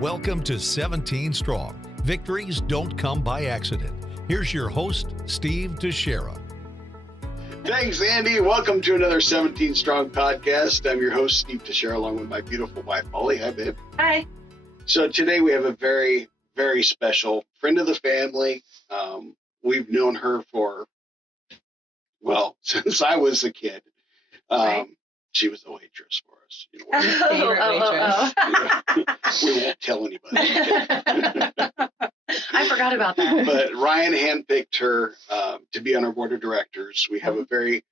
Welcome to 17 Strong. Victories don't come by accident. Here's your host, Steve Teixeira. Thanks, Andy. Welcome to another 17 Strong podcast. I'm your host, Steve Teixeira, along with my beautiful wife, Molly. Hi, babe. Hi. So today we have a very, very special friend of the family. We've known her for, since I was a kid. Right. She was the waitress for us. You know, we won't tell anybody. I forgot about that. But Ryan handpicked her to be on our board of directors. We have a very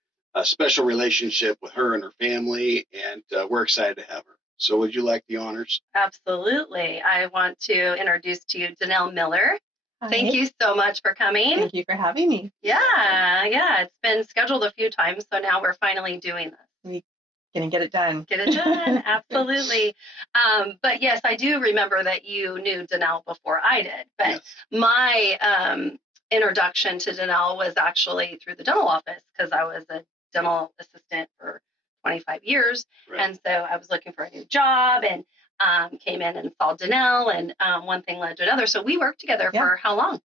special relationship with her and her family, and we're excited to have her. So would you like the honors? Absolutely. I want to introduce to you Daniell Miller. Hi. Thank you so much for coming. Thank you for having me. Yeah. It's been scheduled a few times, so now we're finally doing this. We're going to get it done. Get it done. Absolutely. But yes, I do remember that you knew Daniell before I did. But Yes. my introduction to Daniell was actually through the dental office because I was a dental assistant for 25 years. Right. And so I was looking for a new job and came in and saw Daniell, and one thing led to another. So we worked together for how long?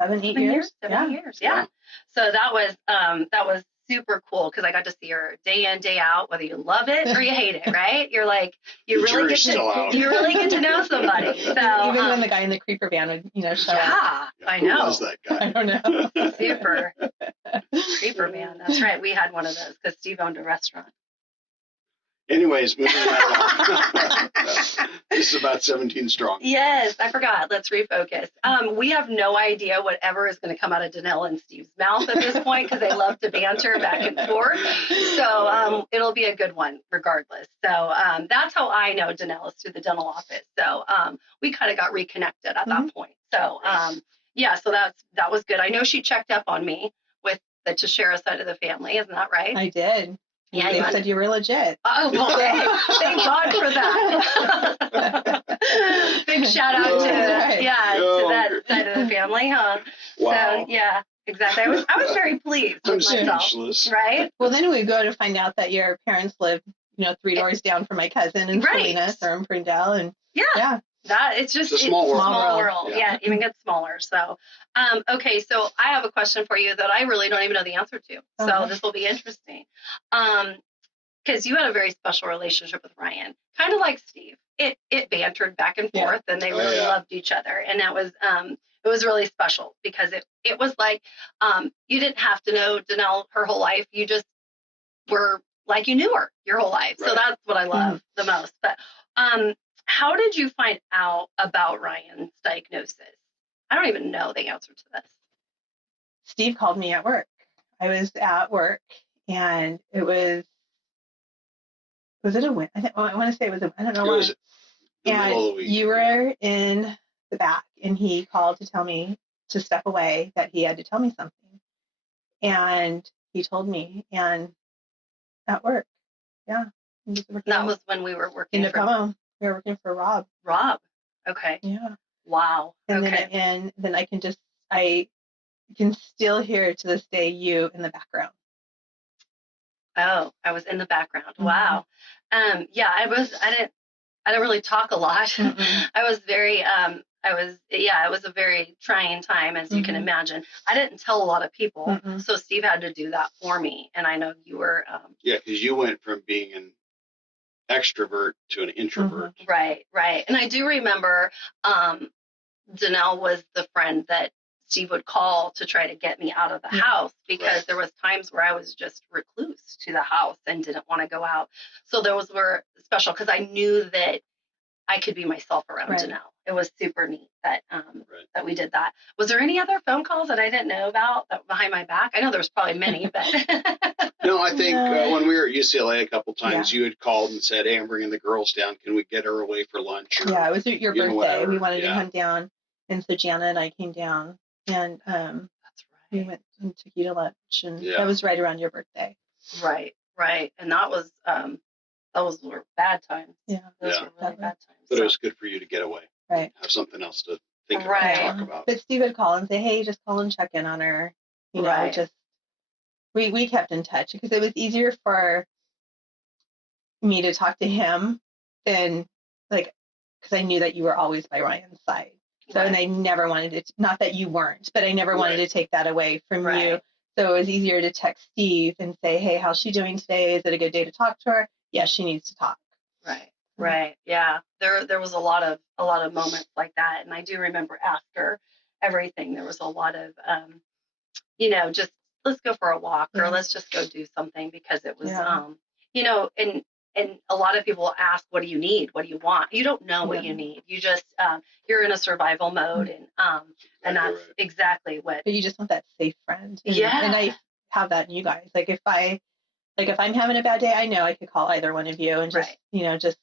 7 years? 7 years. Yeah. So that was super cool because I got to see her day in, day out, whether you love it or you hate it, right? You're like, you really get to know somebody. So even when the guy in the creeper van would, show up. Yeah, I know. Who was that guy? I don't know. Super. Creeper man. That's right. We had one of those because Steve owned a restaurant. Anyways, moving right on. This is about 17 Strong. Yes, I forgot. Let's refocus. We have no idea whatever is going to come out of Daniell and Steve's mouth at this point because they love to banter back and forth. So it'll be a good one regardless. So that's how I know Daniell is through the dental office. So we kind of got reconnected at that point. So so that was good. I know she checked up on me with the Teixeira side of the family. Isn't that right? I did. Yeah, they said you were legit. Oh, well, thank God for that. Big shout out to that side of the family, huh? Wow. So, yeah, exactly. I was very pleased with myself, speechless. right? Well, then we go to find out that your parents live, 3 doors down from my cousin in Salinas or in Prindell. And It's just a small world. Yeah, it even gets smaller. So, okay, so I have a question for you that I really don't even know the answer to. So this will be interesting. Because you had a very special relationship with Ryan, kind of like Steve. It bantered back and forth, and they really loved each other, and it was really special because it was like you didn't have to know Daniell her whole life. You just were like you knew her your whole life. Right. So that's what I love the most. But how did you find out about Ryan's diagnosis? I don't even know the answer to this. Steve called me at work. I was at work, and it was it a win? I want to say it was I don't know why. And you were in the back, and he called to tell me to step away, that he had to tell me something. And he told me, and at work. Yeah. That was when we were working in Tacoma. We were working for Rob. Okay. Yeah. Wow. And okay. then I can still hear to this day you in the background. Oh, I was in the background. Wow. I didn't really talk a lot. I was very it was a very trying time, as you can imagine. I didn't tell a lot of people. So Steve had to do that for me. And I know you were because you went from being an extrovert to an introvert. Right. And I do remember Daniell was the friend that Steve would call to try to get me out of the house because there was times where I was just recluse to the house and didn't want to go out. So those were special because I knew that I could be myself around Daniell. It was super neat that that we did that. Was there any other phone calls that I didn't know about that behind my back? I know there was probably many, but no, I think when we were at UCLA a couple times, you had called and said, "Hey, I'm bringing the girls down. Can we get her away for lunch?" Or, it was your birthday. We wanted to come down, and so Jana and I came down, and we went and took you to lunch, and that was right around your birthday. Right, and that was those were bad times. Yeah, those were really bad times. But it was good for you to get away. Right. Have something else to think about and talk about. But Steve would call and say, "Hey, just call and check in on her." You know, just we kept in touch because it was easier for me to talk to him than because I knew that you were always by Ryan's side. So, and I never wanted it, not that you weren't, but I never wanted to take that away from you. So it was easier to text Steve and say, hey, how's she doing today? Is it a good day to talk to her? Yes, she needs to talk. Right. Yeah. There was a lot of moments like that. And I do remember after everything, there was a lot of, just let's go for a walk or let's just go do something, because it was, and a lot of people ask, what do you need? What do you want? You don't know what you need. You just, you're in a survival mode, and that's exactly what. But you just want that safe friend. And I have that in you guys. Like if I'm having a bad day, I know I could call either one of you and just, just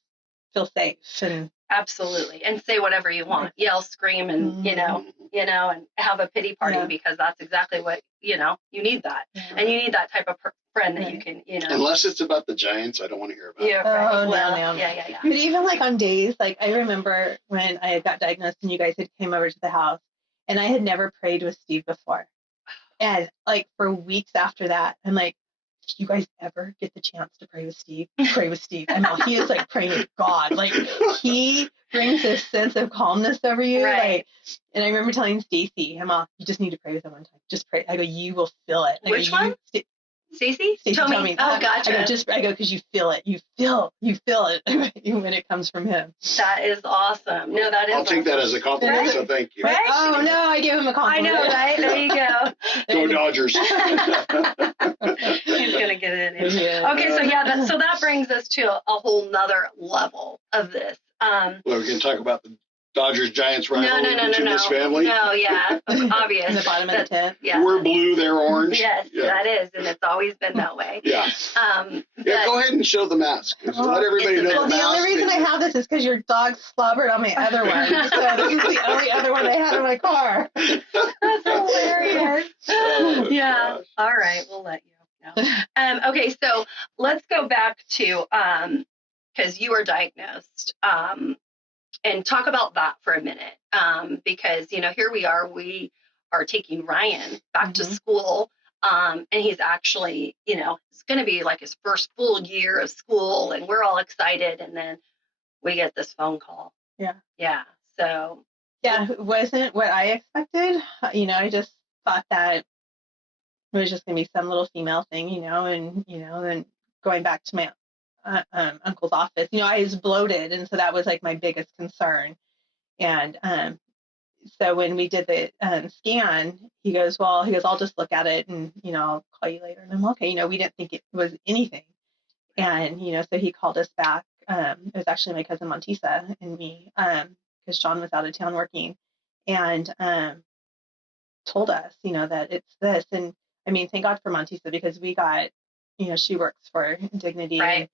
feel safe. And absolutely. And say whatever you want, yell, scream, and, and have a pity party, because that's exactly what, you need that. And you need that type of friend that you can, Unless it's about the Giants, I don't want to hear about it. Oh, well, no. Yeah. But even like on days, like I remember when I got diagnosed and you guys had came over to the house, and I had never prayed with Steve before. And like for weeks after that, I'm like, if you guys ever get the chance to pray with Steve, pray with Steve. I mean, he is like praying with God. Like he brings this sense of calmness over you. Right. Like, and I remember telling Stacy, Emma, you just need to pray with him one time. Just pray. I go, you will feel it. Which one? Stacy told me. Oh, gotcha. I go, because you feel it. You feel it when it comes from him. That is awesome. No, that is. I'll take that as a compliment. So thank you. Right? Oh no, I give him a compliment. I know, right? There you go. Go Dodgers. He's gonna get it in. Yeah. Okay, so that brings us to a whole nother level of this. Well, we're gonna talk about the Dodgers Giants rivalry between this family. No, yeah, obvious. In the bottom of the tent. Yeah. We're blue, they're orange. Yes, that is, and it's always been that way. Yeah. Go ahead and show the mask. Let everybody know the mask. The only reason I have this is because your dog slobbered on my other one. So this is the only other one I had in my car. That's hilarious. Yeah. Gosh. All right, we'll let you know. Okay, so let's go back to because you were diagnosed. And talk about that for a minute, because, here we are taking Ryan back to school, and he's actually, it's going to be like his first full year of school, and we're all excited, and then we get this phone call. Yeah. So. Yeah, it wasn't what I expected. I just thought that it was just going to be some little female thing, and, then going back to my uncle's office, I was bloated, and so that was like my biggest concern. And so when we did the scan, he goes, I'll just look at it, and I'll call you later. And I'm okay. We didn't think it was anything, and so he called us back. It was actually my cousin Montisa and me, because John was out of town working, and told us, that it's this. And I mean, thank God for Montisa, because we got, she works for Dignity. Right.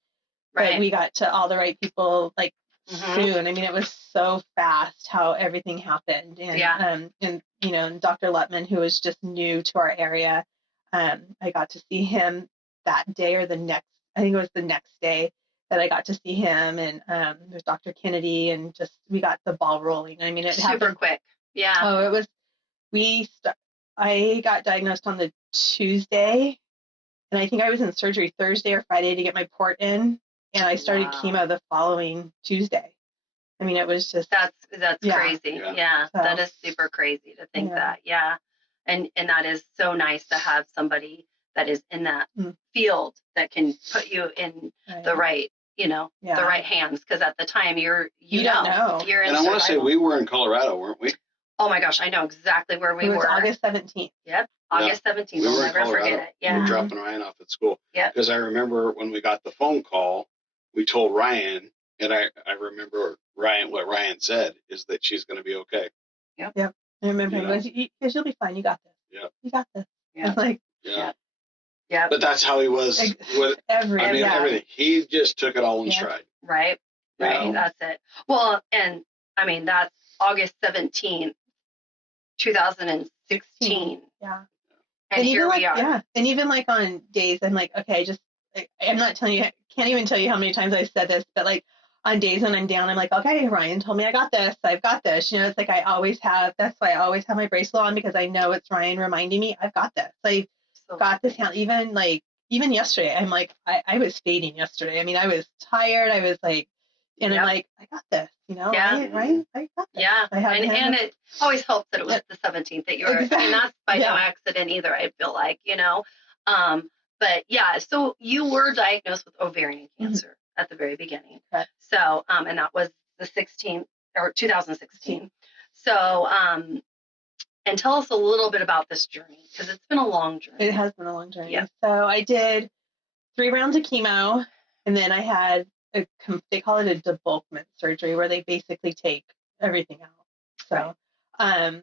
But we got to all the right people like soon. I mean, it was so fast how everything happened. And and Dr. Lutman, who was just new to our area, I got to see him that day or the next. I think it was the next day that I got to see him, and there's Dr. Kennedy, and just we got the ball rolling. I mean, it happened super quick. Yeah. Oh, it was. I got diagnosed on the Tuesday, and I think I was in surgery Thursday or Friday to get my port in. And I started chemo the following Tuesday. I mean, it was just that's crazy. Yeah. So, that is super crazy to think that. Yeah, and that is so nice to have somebody that is in that field that can put you in the right, the right hands. Because at the time you don't know. You're in. And I want to say we were in Colorado, weren't we? Oh my gosh, I know exactly where we were. August 17th. Yep. August 17th. We'll never forget it. Yeah. We were dropping Ryan off at school. Yeah. Because I remember when we got the phone call, we told Ryan, and I remember what Ryan said is that she's going to be okay. Yep. I remember he goes, because you'll be fine. You got this. Yep. You got this. Yeah. I was like, yeah. But that's how he was with everything. He just took it all in stride. Right. That's it. Well, and I mean, that's August 17th, 2016. Yeah. And here we are. Yeah. And even like on days, I'm like, okay, I'm not telling you, can't even tell you how many times I've said this, but like on days when I'm down, I'm like, okay, Ryan told me I got this. I've got this. It's like that's why I always have my bracelet on, because I know it's Ryan reminding me I've got this. I've got this. Even yesterday, I'm like, I was fading yesterday. I mean, I was tired. I was like, And I'm like, I got this, I got this. Yeah. And it always helps that it was the 17th that you were, exactly. I mean, that's by no accident either, I feel like, but yeah, so you were diagnosed with ovarian cancer at the very beginning. Okay. So, and that was the 16th or 2016. So, and tell us a little bit about this journey, because it's been a long journey. It has been a long journey. Yeah. So I did 3 rounds of chemo, and then I had they call it a debulkment surgery, where they basically take everything out. So, and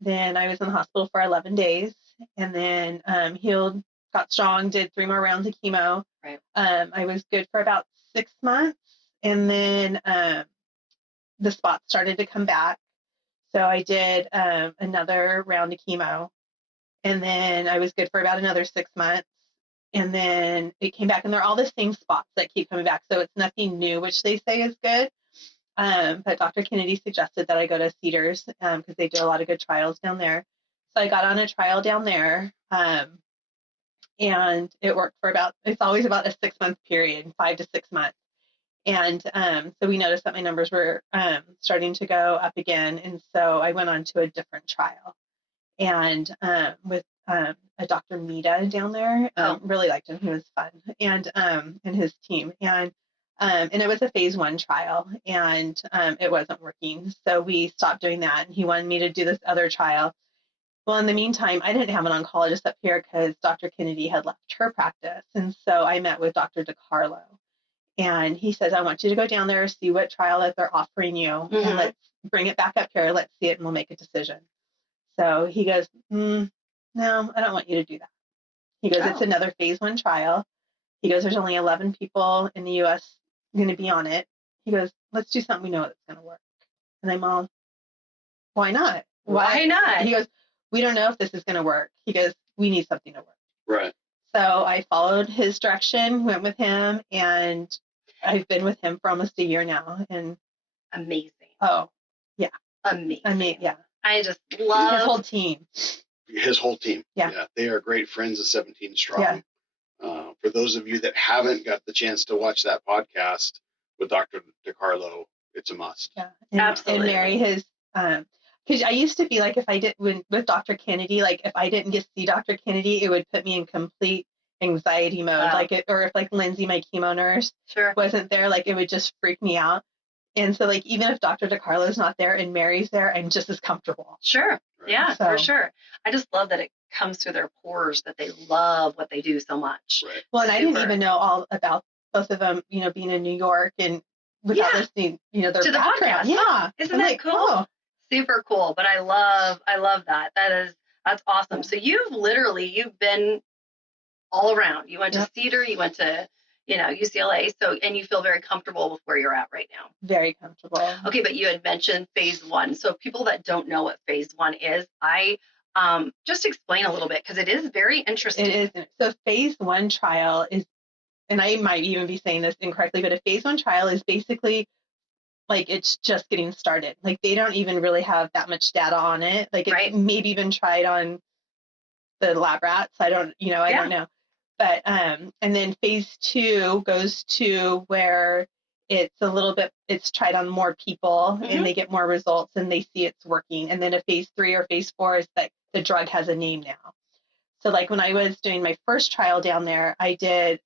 then I was in the hospital for 11 days, and then healed, got strong, did 3 more rounds of chemo. Right. I was good for about 6 months, and then the spots started to come back. So I did another round of chemo, and then I was good for about another 6 months. And then it came back, and they're all the same spots that keep coming back. So it's nothing new, which they say is good. But Dr. Kennedy suggested that I go to Cedars because they do a lot of good trials down there. So I got on a trial down there, and it worked for it's always about a 6-month period, 5 to 6 months. And so we noticed that my numbers were starting to go up again. And so I went on to a different trial. And with a Dr. Mita down there, really liked him. He was fun, and his team, and it was a phase 1 trial, and it wasn't working, so we stopped doing that. And he wanted me to do this other trial. Well, in the meantime, I didn't have an oncologist up here because Dr. Kennedy had left her practice, and so I met with Dr. DiCarlo, and he says, "I want you to go down there, see what trial that they're offering you, and let's bring it back up here. Let's see it, and we'll make a decision." So he goes, "No, I don't want you to do that." He goes, "It's another phase 1 trial." He goes, "There's only 11 people in the U.S. going to be on it." He goes, "Let's do something we know that's going to work." And I'm all, "Why not? Why not?" He goes, "We don't know if this is going to work." He goes, "We need something to work." Right. So I followed his direction, went with him, and I've been with him for almost a year now. And amazing. Oh, yeah. Amazing. Yeah. I just love his whole team. His whole team. Yeah. They are great friends of 17 Strong. Yeah. For those of you that haven't got the chance to watch that podcast with Dr. DiCarlo, it's a must. Yeah. Absolutely. And Mary, his, because I used to be like, if I did, with Dr. Kennedy, like if I didn't get to see Dr. Kennedy, it would put me in complete anxiety mode. Or if like Lindsay, my chemo nurse, wasn't there, like it would just freak me out. And so, like, even if Dr. DiCarlo is not there and Mary's there, I'm just as comfortable. Sure. Right. Yeah, for sure. I just love that it comes through their pores that they love what they do so much. Right. Well, and I didn't even know all about both of them, being in New York and without listening, their to the background. podcast. Yeah. Isn't that cool? Oh. Super cool. But I love that. That's awesome. So you've been all around. You went to Cedar, you went to UCLA. So, and you feel very comfortable with where you're at right now. Very comfortable. Okay. But you had mentioned phase 1. So people that don't know what phase 1 is, I just explain a little bit, because it is very interesting. It is. So phase 1 trial is, and I might even be saying this incorrectly, but a phase 1 trial is basically like it's just getting started. Like they don't even really have that much data on it. Like it's maybe even tried on the lab rats. I don't know. But and then phase 2 goes to where it's tried on more people and they get more results and they see it's working. And then a phase 3 or phase 4 is that the drug has a name now. So like when I was doing my first trial down there, I think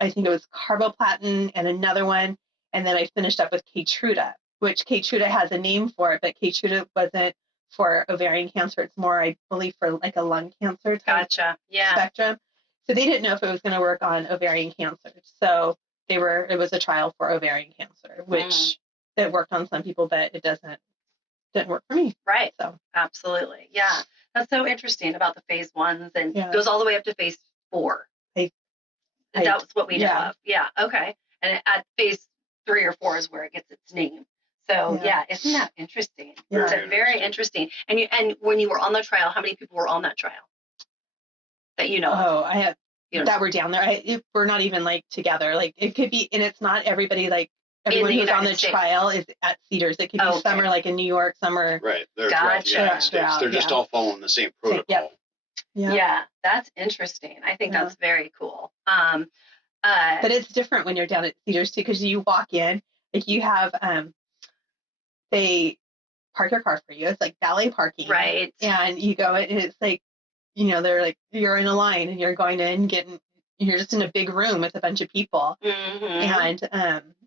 it was carboplatin and another one. And then I finished up with Keytruda, which Keytruda has a name for it, but Keytruda wasn't for ovarian cancer. It's more, I believe, for like a lung cancer type spectrum. So they didn't know if it was going to work on ovarian cancer. So it was a trial for ovarian cancer, which it worked on some people, but it didn't work for me. Right. So absolutely. Yeah. That's so interesting about the phase 1s, and it goes all the way up to phase 4. That's what we know of. Yeah. Okay. And at phase 3 or 4 is where it gets its name. So isn't that interesting? Yeah. It's very interesting. And when you were on the trial, how many people were on that trial? That you know? Oh, I have that were down there. We're not even like together. Like it could be, and it's not everybody. Like everyone who's on the trial is at Cedars. It could be some are like in New York, some are They're throughout the United States. They're just all following the same protocol. Yeah, that's interesting. I think that's very cool. But it's different when you're down at Cedars too, because you walk in Like you have, they park your car for you. It's like valet parking. Right. And you go in and it's like, they're like, you're in a line and you're going in, you're just in a big room with a bunch of people. And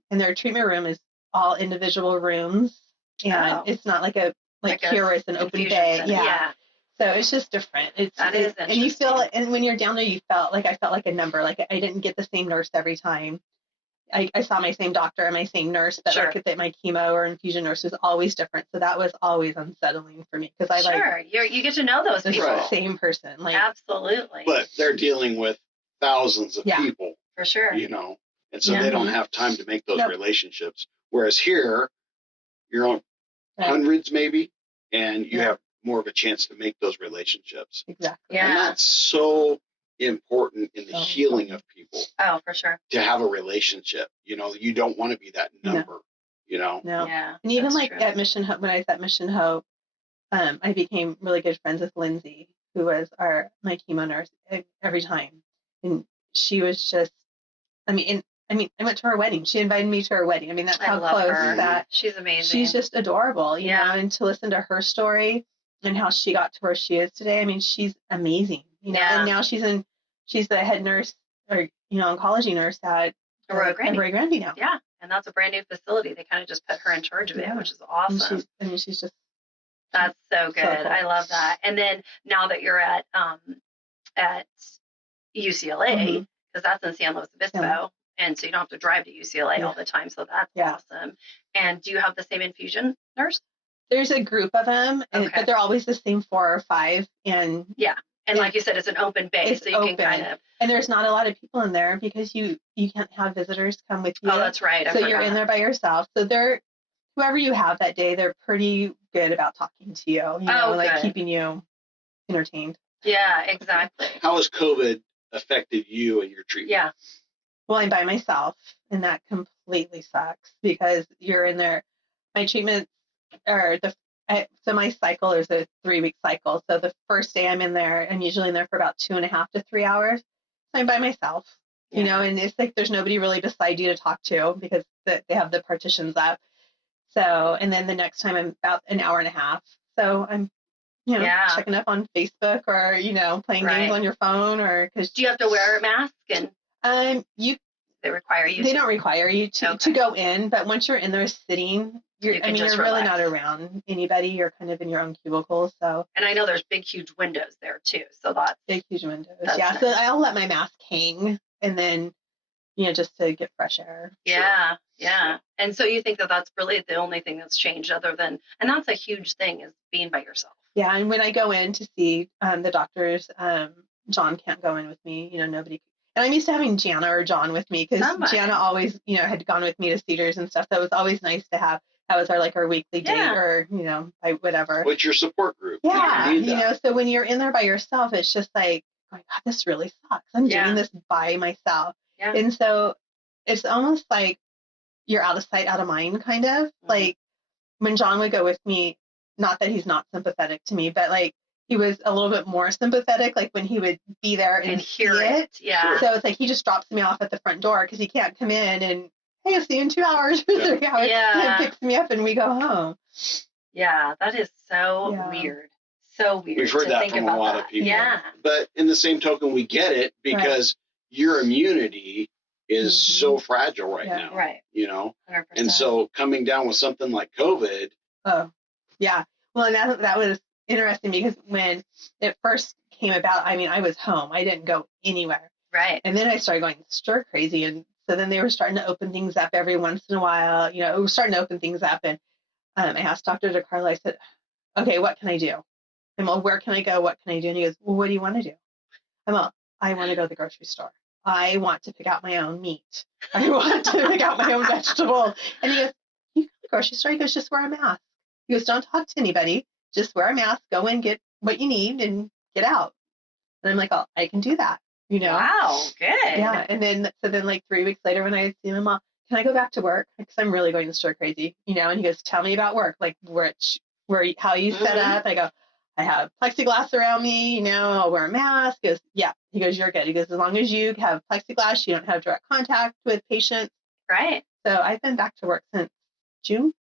their treatment room is all individual rooms. And it's not like here where it's an open bay. Yeah. So it's just different. That is interesting. And you feel, and when you're down there, I felt like a number. Like I didn't get the same nurse every time. I saw my same doctor and my same nurse, but like my chemo or infusion nurse was always different. So that was always unsettling for me because you get to know those people. The same person. Like absolutely. But they're dealing with thousands of people. For sure. And so they don't have time to make those relationships. Whereas here, you're on hundreds maybe, and you have more of a chance to make those relationships. Exactly. Yeah. And that's so important in the healing of people. Oh, for sure. To have a relationship. You don't want to be that number, No. Yeah. And even like true. at Mission Hope, when I was at Mission Hope, I became really good friends with Lindsay, who was my chemo nurse every time. And she was just, I went to her wedding. She invited me to her wedding. I mean, that's how close that. She's amazing. She's just adorable, you know, and to listen to her story and how she got to where she is today. I mean, she's amazing, and now she's the head nurse or, oncology nurse at Roy Granby now. Yeah. And that's a brand new facility. They kind of just put her in charge of it, which is awesome. She's just. That's so good. So cool. I love that. And then now that you're at UCLA, because that's in San Luis Obispo, and so you don't have to drive to UCLA all the time. So that's awesome. And do you have the same infusion nurse? There's a group of them, but they're always the same 4 or 5. And and like you said, it's an open bay, so you can kind of. And there's not a lot of people in there because you can't have visitors come with you. Oh, that's right. So you're in there by yourself. So whoever you have that day, they're pretty good about talking to you. Keeping you entertained. Yeah, exactly. How has COVID affected you and your treatment? Yeah. Well, I'm by myself, and that completely sucks because you're in there. My treatments so my cycle is a 3-week cycle. So the first day I'm in there, I'm usually in there for about 2.5 to 3 hours. So I'm by myself, and it's like there's nobody really beside you to talk to because they have the partitions up. So, and then the next time I'm about an hour and a half. So I'm, checking up on Facebook or, playing games on your phone do you have to wear a mask? And they require you. They don't require you to go in, but once you're in there sitting, you're really not around anybody. You're kind of in your own cubicle. So. And I know there's big, huge windows there too. So that's big, huge windows. Yeah. Nice. So I'll let my mask hang and then, just to get fresh air. Yeah. Yeah. And so you think that that's really the only thing that's changed and that's a huge thing is being by yourself. Yeah. And when I go in to see the doctors, John can't go in with me, nobody. And I'm used to having Jana or John with me because Jana always, had gone with me to Cedars and stuff. So it was always nice to have. That was our weekly date or, whatever. What's your support group? Yeah. So when you're in there by yourself, it's just like, oh my God, this really sucks. I'm doing this by myself. Yeah. And so it's almost like you're out of sight, out of mind, kind of. Mm-hmm. Like when John would go with me, not that he's not sympathetic to me, but like he was a little bit more sympathetic, like when he would be there and hear it. Yeah. So it's like he just drops me off at the front door because he can't come in and, hey, I'll see you in 2 hours or 3 hours. Yeah. He picks me up and we go home. Yeah, that is so weird. So weird. We've heard that from a lot of people. Yeah. But in the same token, we get it because your immunity is so fragile right now. Right. 100%. 100%. And so coming down with something like COVID. Oh, yeah. Well, and that was interesting because when it first came about, I was home. I didn't go anywhere. Right. And then I started going stir crazy. And so then they were starting to open things up every once in a while. It was starting to open things up. And I asked Dr. DeCarlo, I said, okay, what can I do? I'm well, where can I go? What can I do? And he goes, well, what do you want to do? I'm well, I want to go to the grocery store. I want to pick out my own meat. I want to pick out my own vegetables. And he goes, you go to the grocery store? He goes, just wear a mask. He goes, don't talk to anybody. Just wear a mask, go in, get what you need, and get out. And I'm like, oh, I can do that. Wow, good. Yeah. And then, like 3 weeks later when I see him, can I go back to work? Because I'm really going stir crazy, And he goes, tell me about work, like how you set up. I go, I have plexiglass around me, I'll wear a mask. He goes, yeah. He goes, you're good. He goes, as long as you have plexiglass, you don't have direct contact with patients. Right. So I've been back to work since June.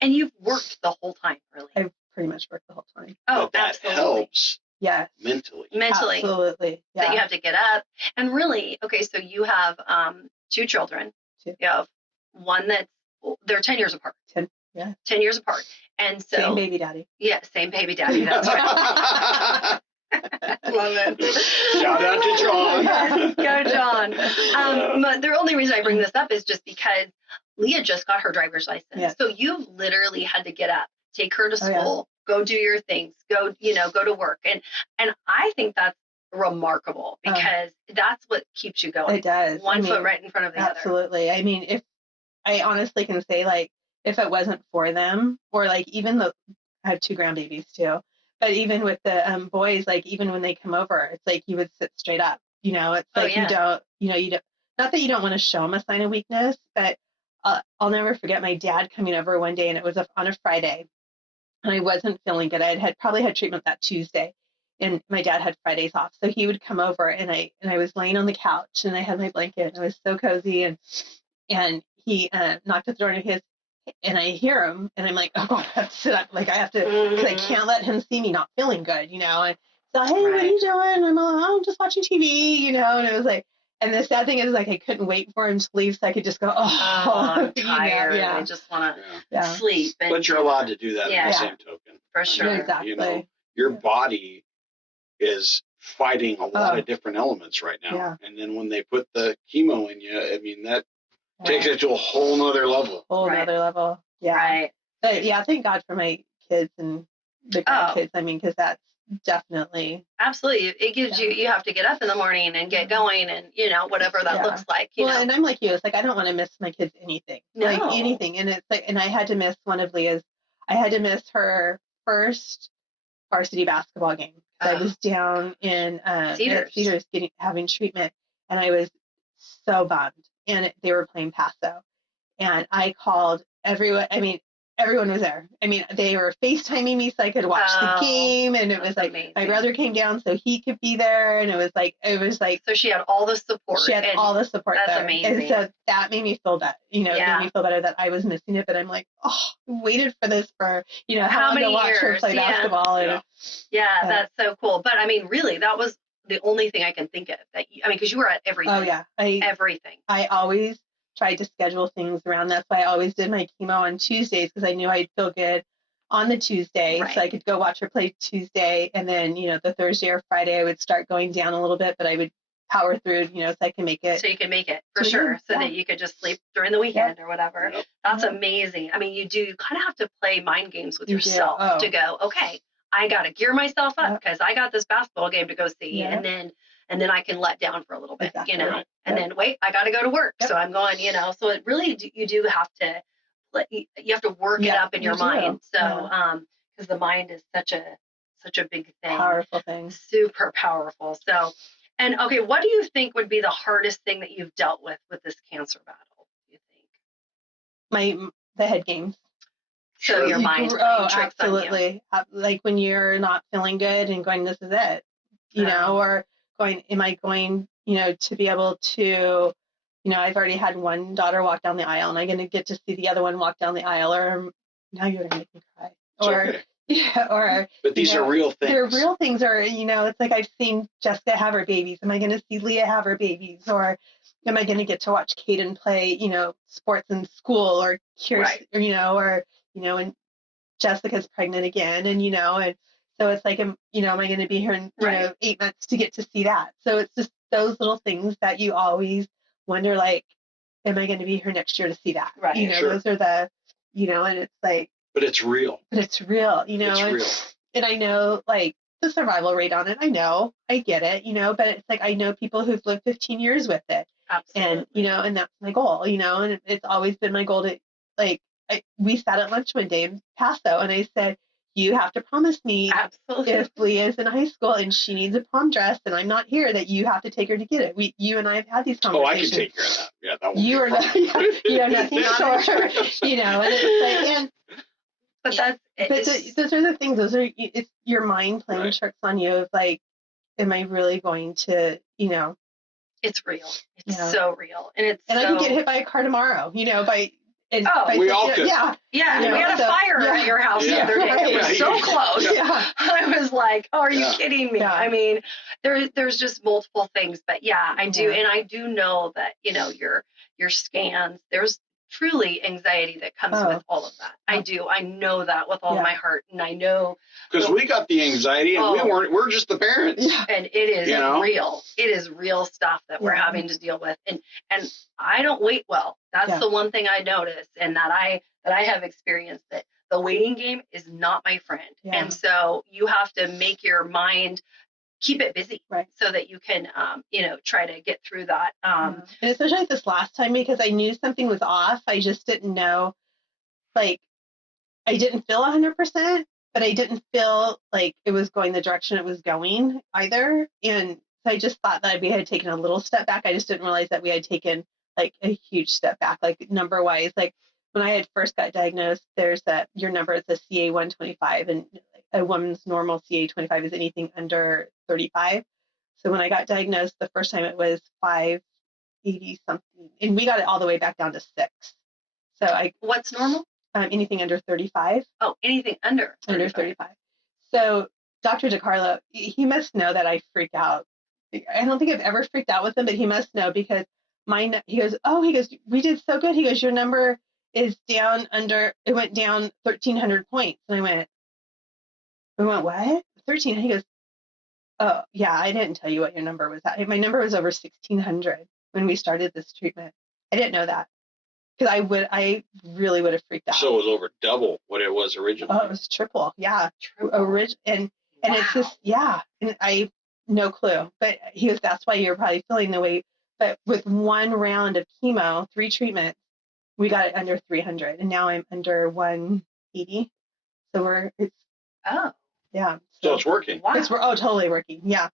And you've worked the whole time, really. I've pretty much worked the whole time. Oh, but that absolutely. helps. Yes. Mentally. Absolutely. Yeah. That you have to get up. And really, okay, so you have 2 children. Two. You have one they're 10 years apart. 10, yeah. 10 years apart. And so. Same baby daddy. Yeah, same baby daddy. That's right. Love it. Shout out to John. Yes, go John. But the only reason I bring this up is just because Leah just got her driver's license. Yes. So you literally had to get up, take her to school, go do your things, go to work. And I think that's remarkable because that's what keeps you going. It does. One foot right in front of the other. Absolutely. I mean, if I honestly can say, like, if it wasn't for them, or like even though I have 2 grandbabies too, but even with the boys, like even when they come over, it's like you would sit straight up. It's like you don't, not that you don't want to show them a sign of weakness, but I'll never forget my dad coming over one day, and it was on a Friday, and I wasn't feeling good. I had probably had treatment that Tuesday, and my dad had Fridays off, so he would come over, and I was laying on the couch, and I had my blanket, and I was so cozy, and he knocked at the door, and I hear him, and I'm like, oh, I have to sit up. Like, I have to, because I can't let him see me not feeling good, And so, hey, what are you doing? And I'm like, oh, I'm just watching TV, And it was like, and the sad thing is, like, I couldn't wait for him to leave so I could just go, I'm tired. Yeah. I just want to sleep. But you're allowed to do that in the same token. For sure. Exactly. Your body is fighting a lot of different elements right now. Yeah. And then when they put the chemo in you, I mean, that takes it to a whole nother level. Nother level. Yeah. Right. But yeah, thank God for my kids and the grandkids. I mean, because that's definitely. Absolutely. It gives you have to get up in the morning and get going and, whatever that looks like. And I'm like you. It's like, I don't want to miss my kids anything. No. Like anything. And it's like, and I had to miss one of Leah's, I had to miss her first varsity basketball game. I was down in Cedars having treatment, and I was so bummed. And they were playing Paso. And I called everyone. I mean, everyone was there. I mean, they were FaceTiming me so I could watch the game. And it was like, amazing. My brother came down so he could be there. And it was like. So she had all the support. She had all the support that's there. Amazing. And so that made me feel better. It made me feel better that I was missing it. But I'm like, I waited for this for, how many years to watch her play basketball. And, that's so cool. But I mean, really, that was the only thing I can think of because you were at everything. Oh yeah. Everything. I always tried to schedule things around. That's why I always did my chemo on Tuesdays, because I knew I'd feel good on the Tuesday. Right. So I could go watch her play Tuesday. And then, the Thursday or Friday, I would start going down a little bit, but I would power through, so I can make it. So you can make it for sure. So that you could just sleep during the weekend or whatever. Yep. That's amazing. I mean, you kind of have to play mind games with yourself to go, okay, I got to gear myself up because I got this basketball game to go see. And then I can let down for a little bit, Right. and then wait, I got to go to work. So I'm going, so it really, you do have to, you have to work it up in your mind. So, because the mind is such a big thing. Powerful thing. Super powerful. So, and okay, what do you think would be the hardest thing that you've dealt with this cancer battle, do you think? The head games. So your mind tricks absolutely. On you. Like when you're not feeling good and going, this is it, or going, am I going, to be able to, I've already had one daughter walk down the aisle, and I'm going to get to see the other one walk down the aisle, or now you're going to make me cry. But these are real things. They're real things, or, it's like I've seen Jessica have her babies. Am I going to see Leah have her babies? Or am I going to get to watch Kaden play, sports in school, or and Jessica's pregnant again, and, and so it's like, am I going to be here in 8 months to get to see that? So it's just those little things that you always wonder, like, am I going to be here next year to see that? Right. Those are the, and it's like. But it's real. It's real, It's real. And I know, like, the survival rate on it, I get it, but it's like, I know people who've lived 15 years with it. Absolutely. And, and that's my goal, and it's always been my goal to, like, we sat at lunch one day in Paso, and I said, you have to promise me if Leah's in high school and she needs a prom dress and I'm not here, that you have to take her to get it. You and I have had these conversations. Oh, I can take care of that. Yeah, that won't you are not, you have nothing sure, and it's like, those are the things. It's your mind playing tricks on you of like, am I really going to, It's real. It's so real. And I could get hit by a car tomorrow, we all could. Yeah. We had a fire at your house the other day. It was so close. I was like, oh, are you kidding me? I mean, there's just multiple things, but I do. And I do know that, your scans, there's truly anxiety that comes with all of that. I do. I know that with all my heart. And I know. Because we got the anxiety and we're just the parents. And it is real. It is real stuff that we're having to deal with. And I don't wait well. That's the one thing I noticed, and that I have experienced, that the waiting game is not my friend. And so you have to make your mind keep it busy, so that you can, try to get through that. And especially like this last time, because I knew something was off. I just didn't know, like, I didn't feel 100%, but I didn't feel like it was going the direction it was going either. And so I just thought that we had taken a little step back. I just didn't realize that we had taken like a huge step back, like number wise. Like when I had first got diagnosed, there's your number is a CA 125, and a woman's normal CA 25 is anything under 35. So when I got diagnosed the first time, it was 580 something, and we got it all the way back down to 6. So what's normal? Anything under 35. Oh, anything under 35. Under 35. So Dr. DiCarlo, he must know that I freak out. I don't think I've ever freaked out with him, but he must know, because he goes, we did so good. He goes, your number is down it went down 1,300 points. And I went, what? 13. And he goes, oh, yeah, I didn't tell you what your number was at. My number was over 1,600 when we started this treatment. I didn't know that, because I really would have freaked out. So it was over double what it was originally. Oh, it was triple. Yeah. And it's just, and I, no clue. But he goes, that's why you're probably feeling the way. But with one round of chemo, 3 treatments, we got it under 300. And now I'm under 180. So yeah. So it's working. Wow. It's totally working. Yeah.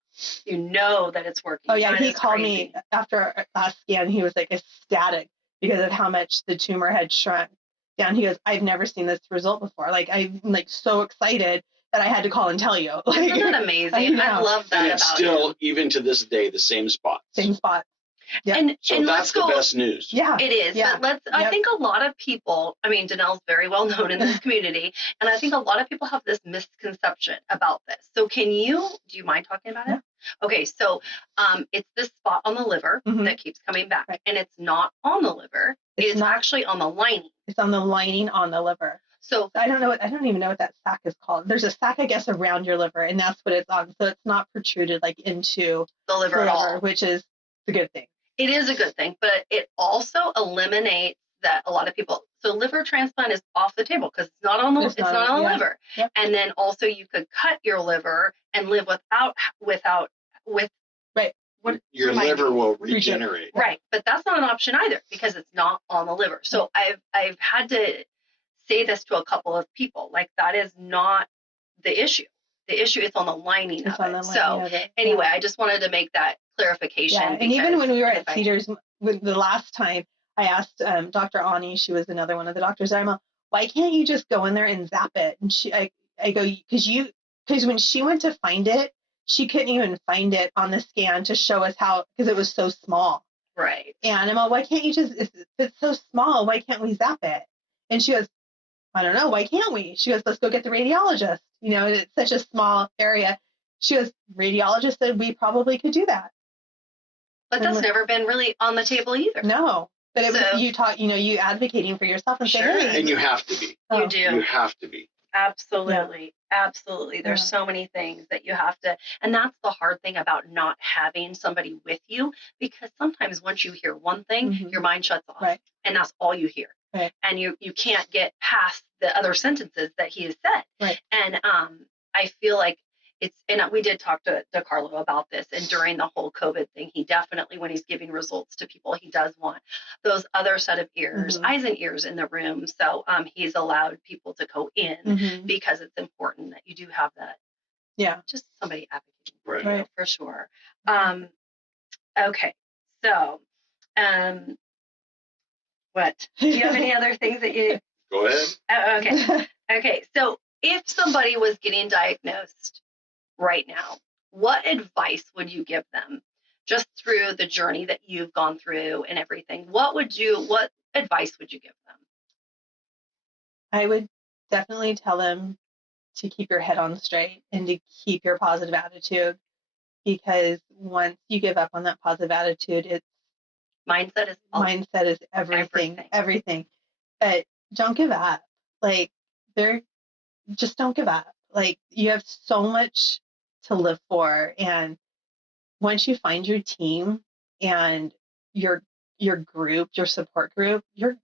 You know that it's working. Oh, yeah. He called me after our last scan. He was like ecstatic because of how much the tumor had shrunk down. He goes, I've never seen this result before. Like, I'm like so excited that I had to call and tell you. Like, isn't that amazing? I love that. And it's about still, him. Even to this day, the same spot. Same spot. Yeah. And that's the best news. Yeah, it is. Yeah. But I think a lot of people, Daniell's very well known in this community, and I think a lot of people have this misconception about this. So do you mind talking about it? Okay, so it's this spot on the liver that keeps coming back, and it's not on the liver. It's actually on the lining. It's on the lining on the liver. So I don't even know what that sac is called. There's a sac, I guess, around your liver, and that's what it's on. So it's not protruded like into the liver at all, which is a good thing. It is a good thing, but it also eliminates that a lot of people. So liver transplant is off the table because it's not on the liver. Yep. And then also you could cut your liver and live with your liver will regenerate. Right, but that's not an option either because it's not on the liver. So I've had to say this to a couple of people, like that is not the issue. The issue is on the lining of it. So anyway, I just wanted to make that clarification. Yeah, and even when we were at Cedars the last time, I asked Dr. Ani, she was another one of the doctors, I'm like, why can't you just go in there and zap it? And I go, because when she went to find it, she couldn't even find it on the scan to show us how, because it was so small. Right. And I'm like, why can't you just, if it's so small, why can't we zap it? And she goes, I don't know, why can't we? She goes, let's go get the radiologist. It's such a small area. She goes, radiologist said we probably could do that. But that's never been really on the table either. No. But it was, you talk, you advocating for yourself and saying, hey. And you have to be. You do. You have to be. Absolutely. Yeah. Absolutely. There's so many things that you have to, and that's the hard thing about not having somebody with you, because sometimes once you hear one thing, your mind shuts off. Right. And that's all you hear. Right. And you can't get past the other sentences that he has said. Right. And I feel like and we did talk to DiCarlo about this, and during the whole COVID thing, he definitely, when he's giving results to people, he does want those other set of ears, eyes and ears in the room. So he's allowed people to go in because it's important that you do have that. Yeah. Just somebody advocating for you, for sure. Okay. So, what? Do you have any other things that you? Go ahead. Okay. Okay. So if somebody was getting diagnosed right now, what advice would you give them just through the journey that you've gone through and everything, what advice would you give them? I would definitely tell them to keep your head on straight and to keep your positive attitude, because once you give up on that positive attitude, mindset is everything. But don't give up. Like, just don't give up. Like, you have so much to live for, and once you find your team and your group, your support group, you're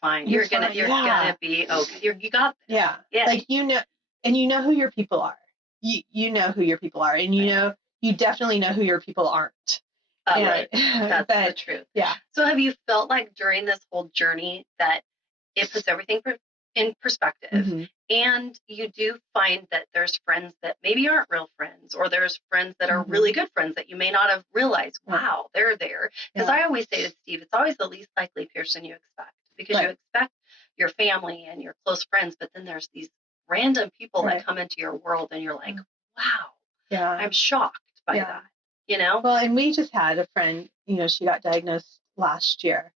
fine. You're gonna be okay. You got this. Yeah. Like, and you know who your people are. You know who your people are, and you definitely know who your people aren't. Right. That's the truth. Yeah. So have you felt like during this whole journey that it puts everything in perspective, mm-hmm. and you do find that there's friends that maybe aren't real friends, or there's friends that are mm-hmm. really good friends that you may not have realized, wow, they're there. Because I always say to Steve, it's always the least likely person you expect, because you expect your family and your close friends, but then there's these random people that come into your world and you're like, wow, I'm shocked by that. Well, and we just had a friend, she got diagnosed last year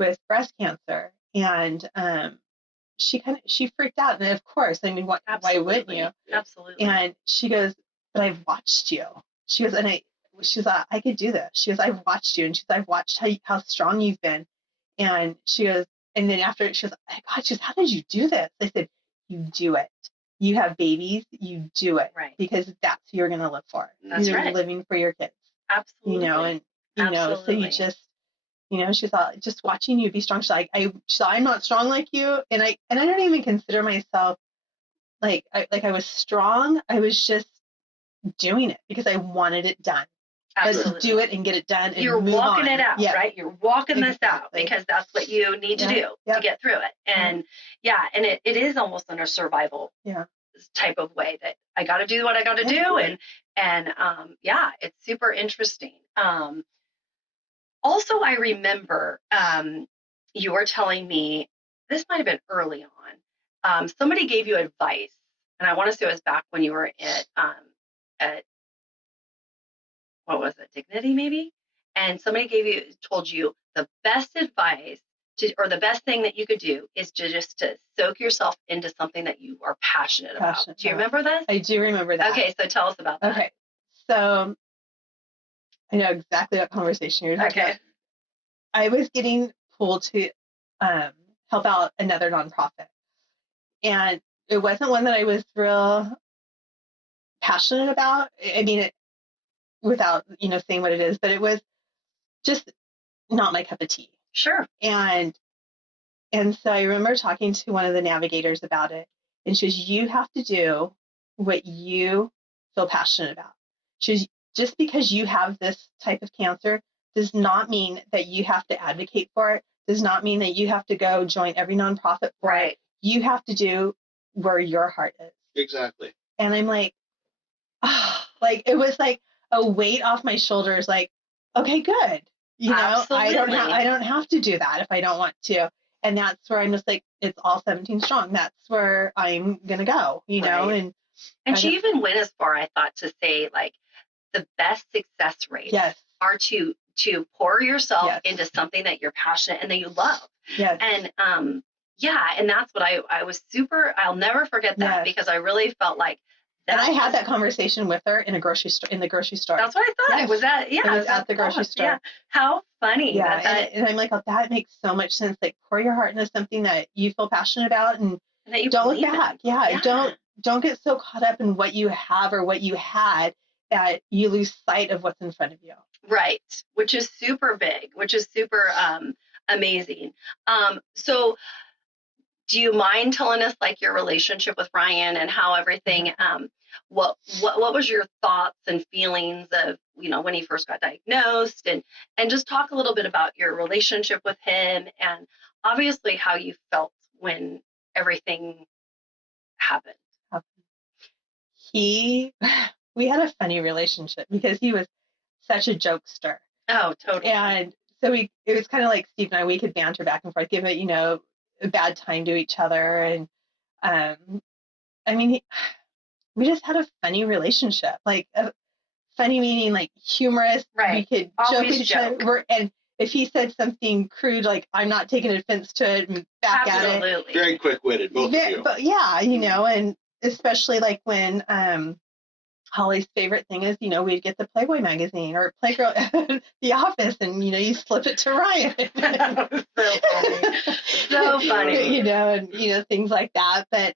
with breast cancer, and she freaked out. And of course, I mean, why wouldn't you? Absolutely. And she goes, but I've watched you. She goes, and she's like, I could do this. She goes, I've watched you. And she's, I've watched how strong you've been. And she goes, and then after, she goes, oh God, she goes, how did you do this? I said, you do it. You have babies, you do it. Right. Because that's who you're going to live for. That's you're right. living for your kids. Absolutely. And, so you just, she's just watching you be strong. She's like, I'm not strong like you. And I don't even consider myself I was strong. I was just doing it because I wanted it done. Absolutely. Let's do it and get it done. And you're walking it out, right? You're walking this out because that's what you need to do to get through it. And and it is almost in a survival type of way that I got to do what I got to do. And it's super interesting. Also, I remember you were telling me, this might have been early on, somebody gave you advice, and I want to say it was back when you were at what was it, Dignity maybe? And somebody told you the best advice or the best thing that you could do is to soak yourself into something that you are passionate about. Do you remember this? I do remember that. Okay, so tell us about that. Okay, so I know exactly what conversation you're talking about. I was getting pulled to help out another nonprofit, and it wasn't one that I was real passionate about. I mean, without saying what it is, but it was just not my cup of tea. Sure. And so I remember talking to one of the navigators about it, and she goes, you have to do what you feel passionate about. She goes, just because you have this type of cancer does not mean that you have to advocate for it, does not mean that you have to go join every nonprofit for it. You have to do where your heart is. Exactly. And I'm like, it was like a weight off my shoulders, like, okay, good. Absolutely. I don't have to do that if I don't want to. And that's where I'm just like, it's all 17 strong. That's where I'm going to go, know? And she even went as far, I thought, to say, like, the best success rates are to pour yourself into something that you're passionate and that you love. Yes. And, and that's what I was I'll never forget that because I really felt like, and I had that conversation with her in the grocery store. That's what I thought. Yes. Was that? Yeah, it was at the grocery store. Yeah. How funny. Yeah, and I'm like, oh, that makes so much sense. Like, pour your heart into something that you feel passionate about, and that you don't look back. Yeah, don't get so caught up in what you have or what you had that you lose sight of what's in front of you. Right, which is super big, which is super amazing. So, do you mind telling us like your relationship with Ryan and how everything? What was your thoughts and feelings of when he first got diagnosed, and just talk a little bit about your relationship with him, and obviously how you felt when everything happened. We had a funny relationship because he was such a jokester. Oh, totally. And so it was kind of like Steve and I, we could banter back and forth, give it, a bad time to each other. And I mean, we just had a funny relationship, like a funny meaning like humorous. Right. We could joke with each other. And if he said something crude, like I'm not taking offense to it and back at it. Very quick-witted, both of you. But yeah, you know, and especially like when Holly's favorite thing is, you know, we'd get the Playboy magazine or Playgirl The Office, and you know, you slip it to Ryan. That was so funny. So funny. You know, and you know, things like that. But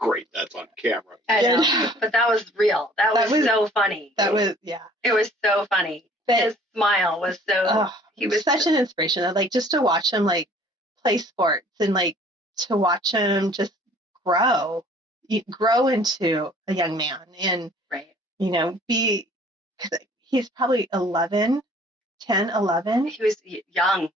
great, that's on camera. I know, but that was real. That was so funny. That was It was so funny. But his smile was so. He was such an inspiration. Like just to watch him like play sports and like to watch him just grow into a young man and you know because he's probably 11. He was young,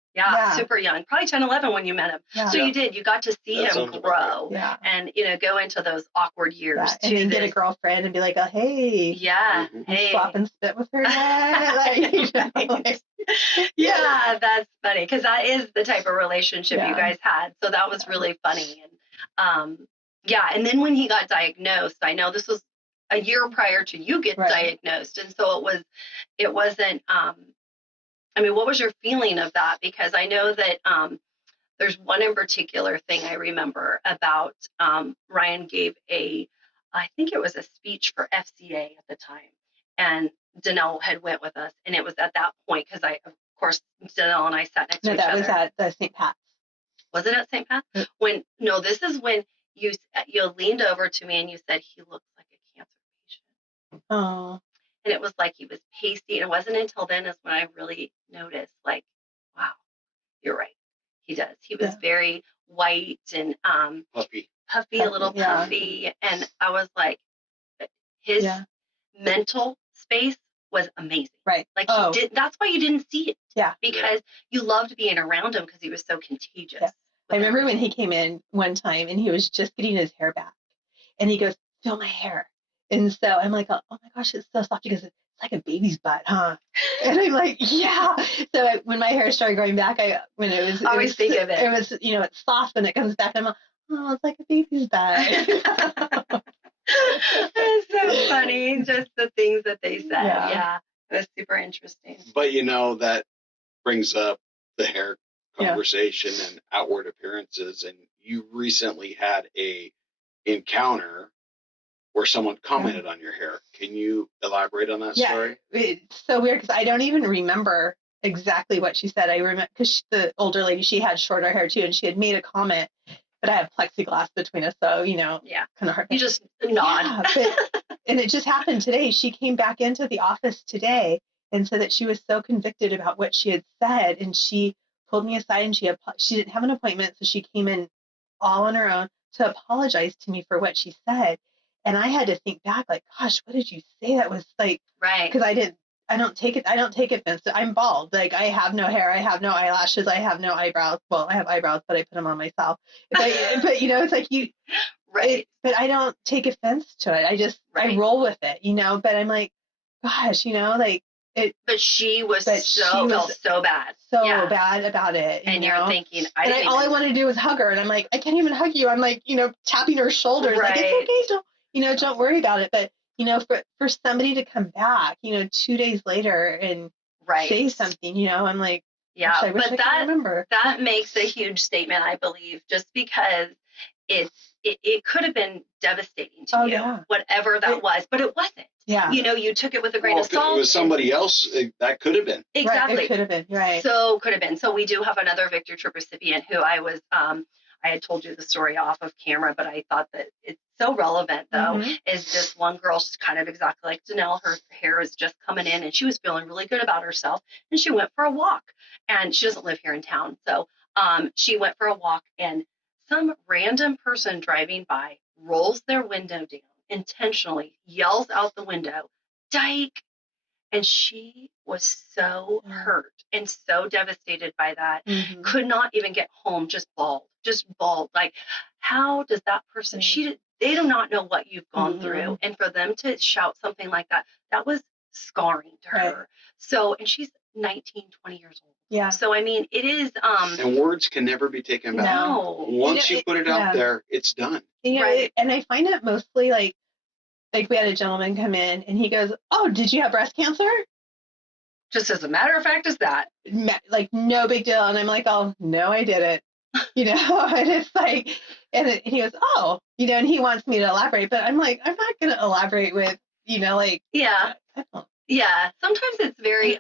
super young, probably 10, 11 when you met him. So you got to see him grow and you know go into those awkward years and then get a girlfriend and be like, oh hey, hey, swap and spit with her like, you know, like, that's funny because that is the type of relationship you guys had, so that was really funny. And and then when he got diagnosed, I know this was a year prior to you get diagnosed, and so it wasn't I mean, what was your feeling of that? Because I know that there's one in particular thing I remember about Ryan gave I think it was a speech for FCA at the time, and Daniell had went with us, and it was at that point because of course Daniell and I sat next to each other. No, that was at the St. Pat's. Was it at St. Pat's? This is when you leaned over to me and you said he looks like a cancer patient. Oh. And it was like he was pasty. And it wasn't until then is when I really noticed, like, wow, you're right. He does. He was very white and puffy, a little puffy. And I was like, his mental space was amazing. Right. Like he did. That's why you didn't see it. Yeah. Because you loved being around him because he was so contagious. Yeah. I remember when he came in one time and he was just getting his hair back, and he goes, "Feel my hair." And so I'm like, oh my gosh, it's so soft. He goes, it's like a baby's butt, huh? And I'm like, yeah. So when my hair started growing back, it was, you know, it's soft when it comes back. I'm like, oh, it's like a baby's butt. It's so funny, just the things that they said. Yeah, it was super interesting. But you know, that brings up the hair conversation and outward appearances. And you recently had a encounter where someone commented on your hair. Can you elaborate on that story? It's so weird because I don't even remember exactly what she said. I remember because the older lady, she had shorter hair too, and she had made a comment, but I have plexiglass between us, so you know, kind of hard. You just nod. And it just happened today. She came back into the office today and said that she was so convicted about what she had said, and she pulled me aside and she didn't have an appointment, so she came in all on her own to apologize to me for what she said. And I had to think back, like, gosh, what did you say? That was like, because I don't take offense. I'm bald. Like, I have no hair. I have no eyelashes. I have no eyebrows. Well, I have eyebrows, but I put them on myself. But you know, it's like but I don't take offense to it. I just, I roll with it, you know, but I'm like, gosh, you know, like it. But she was felt so bad. Bad about it. And you're thinking, all I wanted to do was hug her. And I'm like, I can't even hug you. I'm like, you know, tapping her shoulders. Like, it's okay. Don't worry about it. But, you know, for somebody to come back, you know, 2 days later and say something, you know, I'm like, gosh, I wish I could remember. That makes a huge statement, I believe, just because it could have been devastating to you, whatever that was, but it wasn't. Yeah. You know, you took it with a grain of salt. If it was somebody else, that could have been. Exactly. Right, it could have been, right. So could have been. So we do have another Victor Trip recipient who I had told you the story off of camera, but I thought that it's so relevant, though, is this one girl, she's kind of exactly like Daniell. Her hair is just coming in, and she was feeling really good about herself, and she went for a walk. And she doesn't live here in town. So she went for a walk, and some random person driving by rolls their window down intentionally, yells out the window, "Dyke!" And she was so hurt and so devastated by that, could not even get home, just bawled. Like, how does that person, they do not know what you've gone through. And for them to shout something like that, that was scarring to her. So, and she's 19, 20 years old. Yeah. So, I mean, it is. And words can never be taken back. No. Once you put it out there, it's done. You know, and I find it mostly like like we had a gentleman come in and he goes, "Oh, did you have breast cancer?" Just as a matter of fact, is that Like no big deal. And I'm like, "Oh, no, I didn't." And it's like, and he goes, "Oh," and he wants me to elaborate, but I'm like, I'm not going to elaborate with, like, yeah. Sometimes it's very,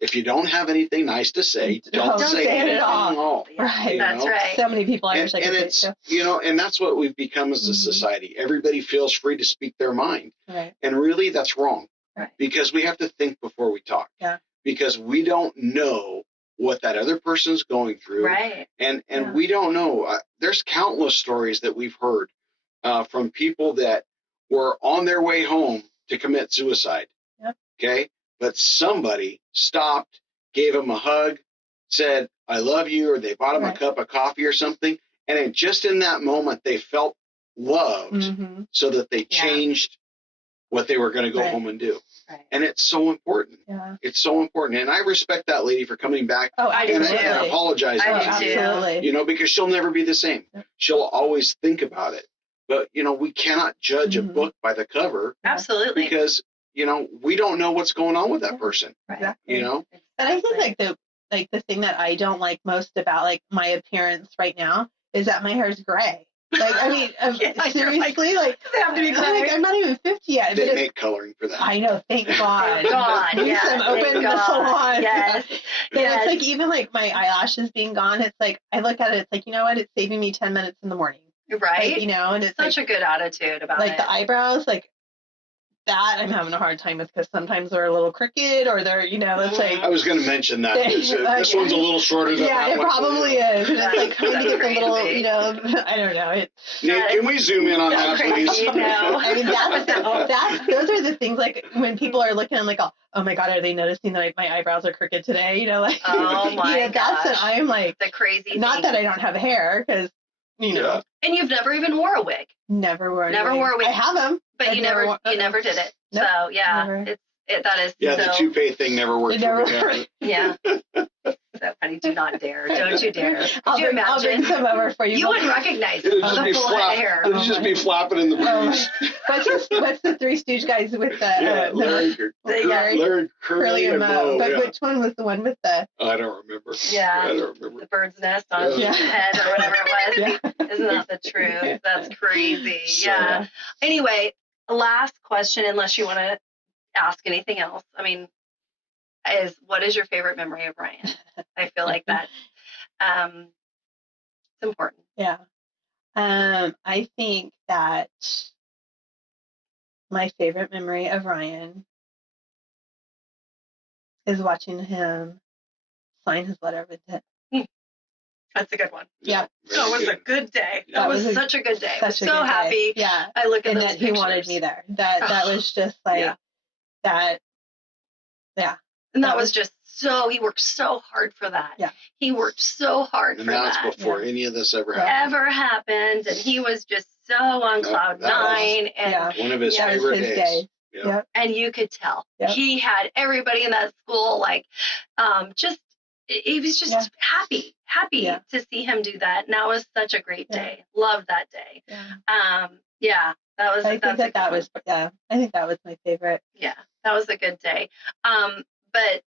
if you don't have anything nice to say, don't say anything at all. Yeah, right. That's right. So many people I wish I could say. And that's what we've become as a society. Everybody feels free to speak their mind. Right. And really that's wrong. Right. Because we have to think before we talk. Yeah. Because we don't know what that other person's going through. Right. And we don't know. There's countless stories that we've heard from people that were on their way home to commit suicide. Yep. Okay. But somebody stopped, gave them a hug, said, "I love you," or they bought them a cup of coffee or something. And just in that moment, they felt loved so that they changed what they were going to go home and do. Right. And it's so important. Yeah. It's so important. And I respect that lady for coming back and apologizing. Absolutely. Because she'll never be the same. She'll always think about it. But, we cannot judge a book by the cover. Absolutely. Because we don't know what's going on with that person. Exactly. And I think the thing that I don't like most about like my appearance right now is that my hair is gray. Like, I mean, seriously, like, they have to be gray. Like, I'm not even 50 yet. They make coloring for that. I know, thank God. Yeah, open the salon. Yes. But it's like, even like my eyelashes being gone, it's like, I look at it, it's like, you know what, it's saving me 10 minutes in the morning. Right. Like, and it's such a good attitude about like it. The eyebrows, like, that I'm having a hard time with because sometimes they're a little crooked or they're, it's like. I was going to mention that. This one's a little shorter than that it probably is. And it's like kind of gets a little, I don't know. Nick, can we zoom in on that, please? I mean, those are the things like when people are looking, I'm like, oh my God, are they noticing that my eyebrows are crooked today? Like, oh my God. That's what I'm like. The crazy Not that I don't have hair because, And you've never even wore a wig. Never wore a wig. I have them. But you never did it. Nope, so that is the toupee thing never worked. Yeah. So funny. Do not dare. Don't you dare. I'll bring some over for you. You wouldn't recognize it. It'll just be flapping in the breeze. What's the Three Stooge guys with the Larry Curly and Moe. But which one was the one with the? I don't remember. Yeah. I don't remember. The bird's nest on his head or whatever it was. Isn't that the truth? That's crazy. Yeah. Anyway, last question, unless you want to ask anything else. I mean, what is your favorite memory of Ryan? I feel like that it's important. Yeah. I think that my favorite memory of Ryan is watching him sign his letter of intent. That's a good one. Yeah. That was a good day. That was such a good day. I was so happy. Yeah. I look at and those that pictures. He wanted me there. That was just like that. Yeah. And that was just he worked so hard for that. Yeah. He worked so hard for that. And that's before any of this ever happened. And he was just so on cloud nine. And one of his favorite days. Yep. And you could tell he had everybody in that school, like, he was just happy to see him do that. And that was such a great day. Loved that day. That was. I think that was. Yeah, I think that was my favorite. Yeah, that was a good day. But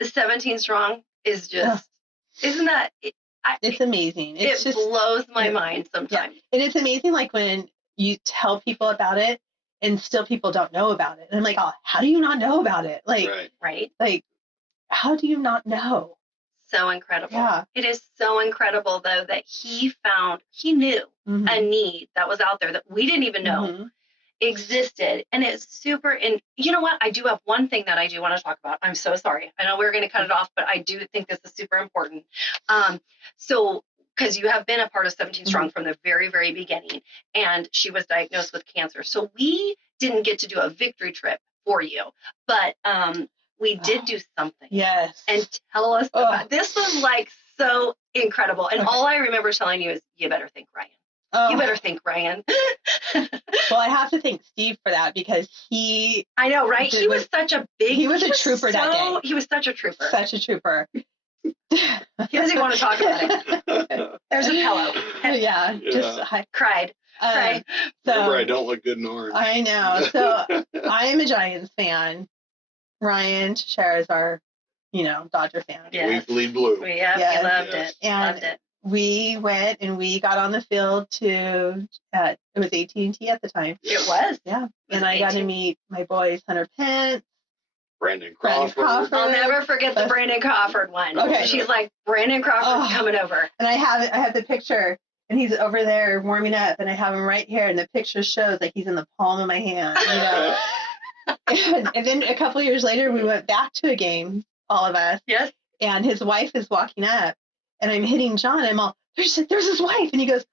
the 17 strong is just, isn't that? It's amazing. It just blows my mind sometimes. And it's amazing, like when you tell people about it, and still people don't know about it. And I'm like, oh, how do you not know about it? Like, right? Like, how do you not know? So incredible. Yeah. It is so incredible, though, that he knew a need that was out there that we didn't even know existed. And it's super, and you know what? I do have one thing that I do want to talk about. I'm so sorry. I know we're going to cut it off, but I do think this is super important. Because you have been a part of 17 Strong from the very, very beginning, and she was diagnosed with cancer. So we didn't get to do a victory trip for you, but we did do something. Yes. And tell us about this. Was like so incredible. And all I remember telling you is, you better think Ryan. You better think Ryan. Well, I have to thank Steve for that because I know, right? He was such a big. He was a trooper that day. He was such a trooper. Such a trooper. He doesn't want to talk about it. There's a pillow. Yeah. Just cried. Right. So remember, I don't look good in orange. I know. So I am a Giants fan. Ryan Teixeira is our, Dodger fan. Yes. We bleed blue. We Yes. loved it. And loved it. we went and we got on the field to, it was AT&T at the time. It was. Yeah. And I got to meet my boys, Hunter Pence. Brandon Crawford. I'll never forget the Brandon Crawford one. Okay. She's like, Brandon Crawford's coming over. And I have the picture, and he's over there warming up, and I have him right here, and the picture shows like he's in the palm of my hand, and then a couple of years later, we went back to a game, all of us. Yes. And his wife is walking up, and I'm hitting John. I'm all, there's his wife, and he goes,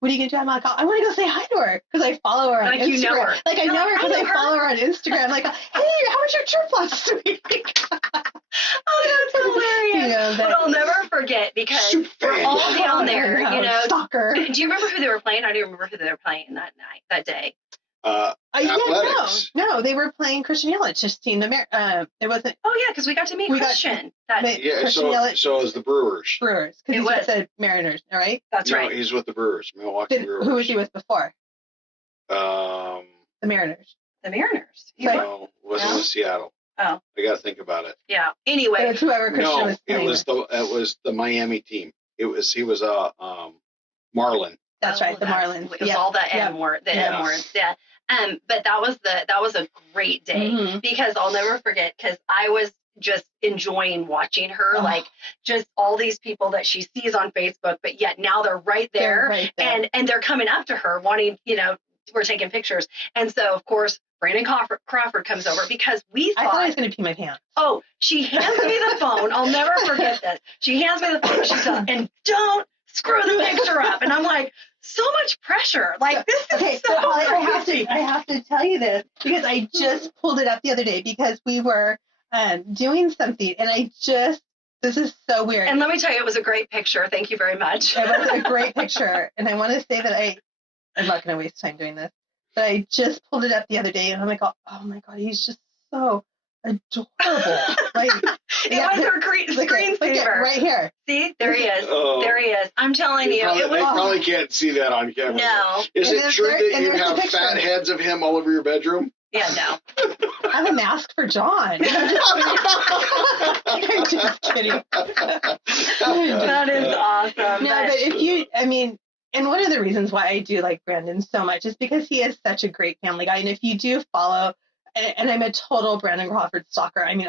what are you gonna do? I'm like, I want to go say hi to her because I follow her on Instagram. You know her. Like I know her because I follow her on Instagram. Like, hey, how was your trip last week? Oh, that's hilarious. But I'll never forget because we're all down there, Stalker. Do you remember who they were playing? I don't remember who they were playing that day. Athletics. No, they were playing Christian Yelich. Just seen the it wasn't. Oh yeah, because we got to meet Christian. So is the Brewers. Brewers, because he's with the Mariners, all right? That's right. He's with the Brewers, Milwaukee Brewers. Who was he with before? The Mariners. The Mariners. No, wasn't with Seattle. Oh, I got to think about it. Yeah. Anyway, it's whoever Christian was playing. It was the Miami team. He was Marlin. That's right, the Marlins. It was all the M words. Yeah. But that was a great day because I'll never forget because I was just enjoying watching her, like just all these people that she sees on Facebook, but yet now they're right there, and they're coming up to her wanting, we're taking pictures. And so of course, Brandon Crawford comes over because I thought I was going to pee my pants. Oh, she hands me the phone. I'll never forget this. She hands me the phone. She says, and don't screw the picture up. And I'm like, so much pressure. Like, this is so crazy. I have to tell you this because I just pulled it up the other day because we were doing something and this is so weird. And let me tell you, it was a great picture. Thank you very much. It was a great picture. And I want to say that I'm not going to waste time doing this, but I just pulled it up the other day and I'm like, oh my God, he's just so adorable. Like, it was her screensaver. Right here. See, there he is. There he is. I'm telling you. They probably can't see that on camera. No. Is it true that you have fat heads of him all over your bedroom? Yeah, no. I have a mask for John. I'm just kidding. That is awesome. No, but and one of the reasons why I do like Brandon so much is because he is such a great family guy. And if you do follow, and I'm a total Brandon Crawford stalker. I mean,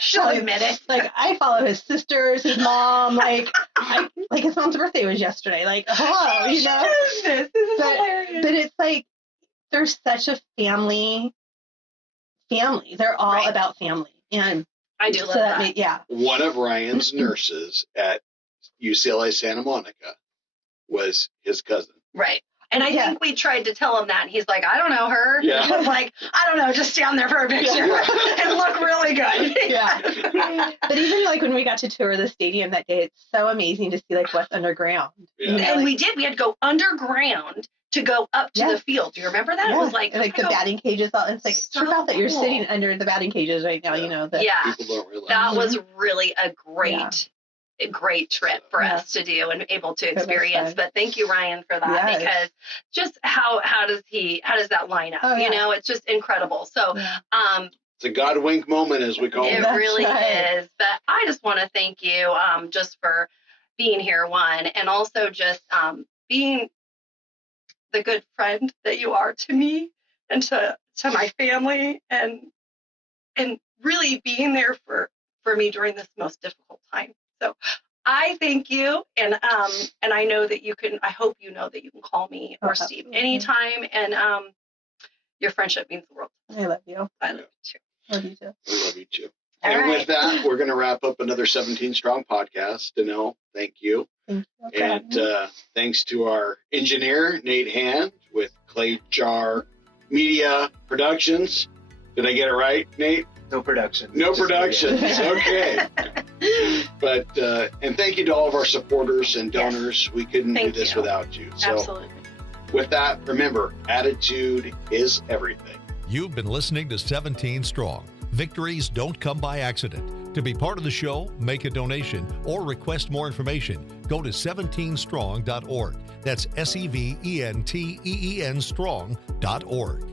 she'll admit it. Like, I follow his sisters, his mom. Like his mom's birthday was yesterday. Like, hello, This is hilarious. But it's like they're such a family. They're all about family, and I do love that. One of Ryan's nurses at UCLA Santa Monica was his cousin. Right. And I think we tried to tell him that. And he's like, I don't know her. Yeah. He was like, I don't know, just stand there for a picture and look really good. Yeah. But even like when we got to tour the stadium that day, it's so amazing to see like what's underground. Yeah. And we did. We had to go underground to go up to the field. Do you remember that? Yeah. It was like the batting cages. It's like, turns out that you're sitting under the batting cages right now, People don't realize. That was really a great trip for us to do and able to experience. But thank you, Ryan, for that because just how does that line up? It's just incredible. So it's a God wink moment, as we call it. It really is. But I just want to thank you just for being here, one, and also just being the good friend that you are to me and to my family and really being there for me during this most difficult time. So I thank you, and I know that you can. I hope you know that you can call me or Steve anytime, and your friendship means the world. I love you. I love you too. Love you too. We love you too. And with that, we're going to wrap up another 17 Strong podcast. Daniell, thank you. Thank you. And thanks to our engineer, Nate Hand, with Clay Jar Media Productions. Did I get it right, Nate? No productions. No productions. Okay. But and thank you to all of our supporters and donors. We couldn't do this without you. So absolutely. With that, remember, attitude is everything. You've been listening to 17 Strong. Victories don't come by accident. To be part of the show, make a donation, or request more information, Go to 17strong.org. That's SEVENTEEN strong.org.